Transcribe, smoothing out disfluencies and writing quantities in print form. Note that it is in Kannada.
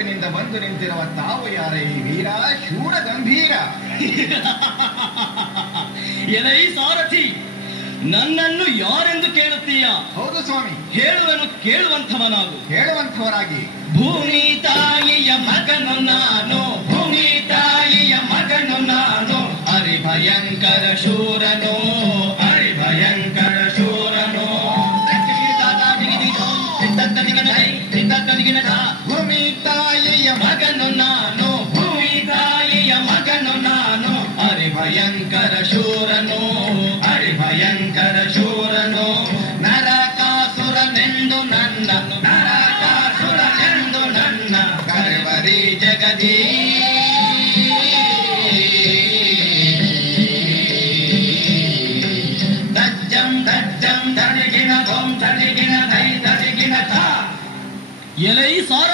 ಗುಂಪಿನಿಂದ ಬಂದು ನಿಂತಿರುವ ತಾವು ಯಾರೇ ವೀರ ಶೂರ ಗಂಭೀರ? ಎಲೈ ಸಾರಥಿ, ನನ್ನನ್ನು ಯಾರೆಂದು ಕೇಳುತ್ತೀಯ? ಹೌದು ಸ್ವಾಮಿ. ಹೇಳುವನು, ಕೇಳುವಂಥವನಾಗು. ಹೇಳುವಂಥವರಾಗಿ. ಭೂಮಿ ತಾಯಿಯ ಮಗನು ನಾನು, ಭೂಮಿ ತಾಯಿಯ ಮಗನು ನಾನು, ಹರಿಭಯಂಕರ ಶೂರನು, ಹರಿಭಯಂಕರ ಶೂರನು. ಭೂಮಿ ತಾಯಿಯ ಮಗನು ನಾನು, ಭೂಮಿ ತಾಯಿಯ ಮಗನು ನಾನು, ಹರಿಭಯಂಕರ ಶೂರನು, ಹರಿಭಯಂಕರ ಶೂರನು. ನರಕಾಸುರನೆಂದು ನನ್ನನ್ನು, ನರಕಾಸುರನೆಂದು ನನ್ನ ಕರೆವರಿ ಜಗದೀ. ದಜ್ಜಂ ದಜ್ಜಂ ಧನಿಗಿನ ಧೋಂ ಧನಿಗಿನ ಧೈ ಧನಿಗಿನ ಥ. ಎಲೈ ಸಾರಥಿ.